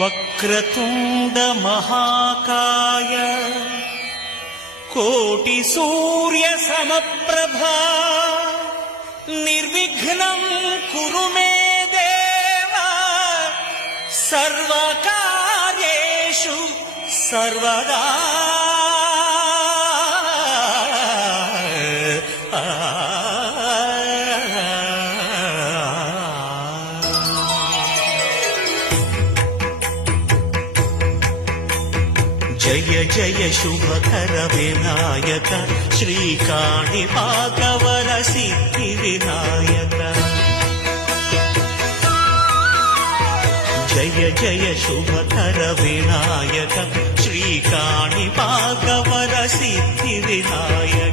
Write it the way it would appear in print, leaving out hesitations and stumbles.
వక్రతుండ మహాకాయ కోటి సూర్య సమప్రభా నిర్విఘ్నం కురు మే దేవ సర్వకార్యేషు సర్వదా. జయ జయ శుభకర వినాయక శ్రీకాణిపాకవర సిద్ధి వినాయక. జయ జయ శుభకర వినాయక శ్రీకాణిపాకవర సిద్ధి వినాయక.